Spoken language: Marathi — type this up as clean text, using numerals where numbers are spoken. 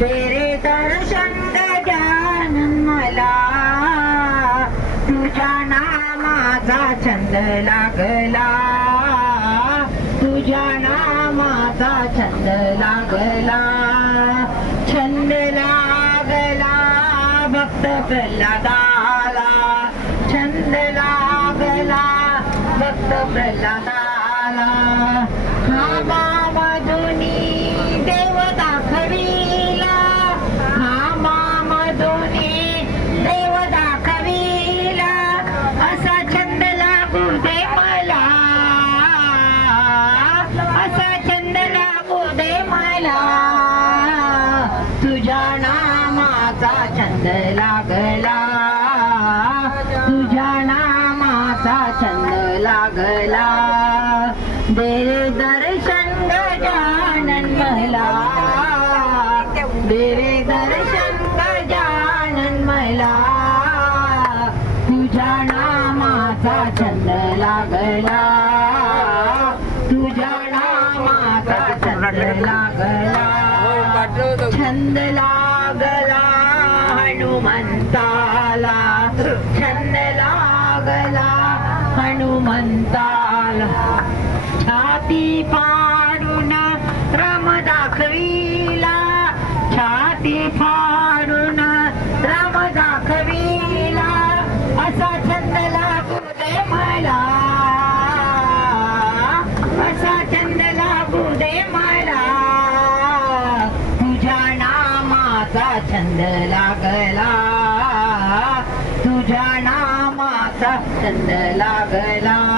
तेरे दर्शन गजानन मला तुझ्या नामाचा छंद लागला तुझ्या नामाचा छंद लागला छंद लागला भक्त प्रल्हादाला छंद लागला भक्त प्रल्हादाला हा मामधुनी देव दाखविला हा मामधुनी देव दाखविला असा छंद लागू दे मला असा छंद लागू दे मला तुझ्या नामाचा छंद लागला तुझ्या नामाचा छंद लागला दे दर्शन गजानन मला दे दर्शन गजानन मला तुझ्या नामाचा छंद लागला तुझ्या नामाचा छंद लागला छंद लागला हनुमंताला छंद लागला हनुमंताला छाती फाडून राम दाखविला छाती फाडून राम दाखविला असा छंद लागू दे मला असा छंद लागू दे मला तुझ्या नामाचा छंद लागला तुझ्या नामाचा छंद लागला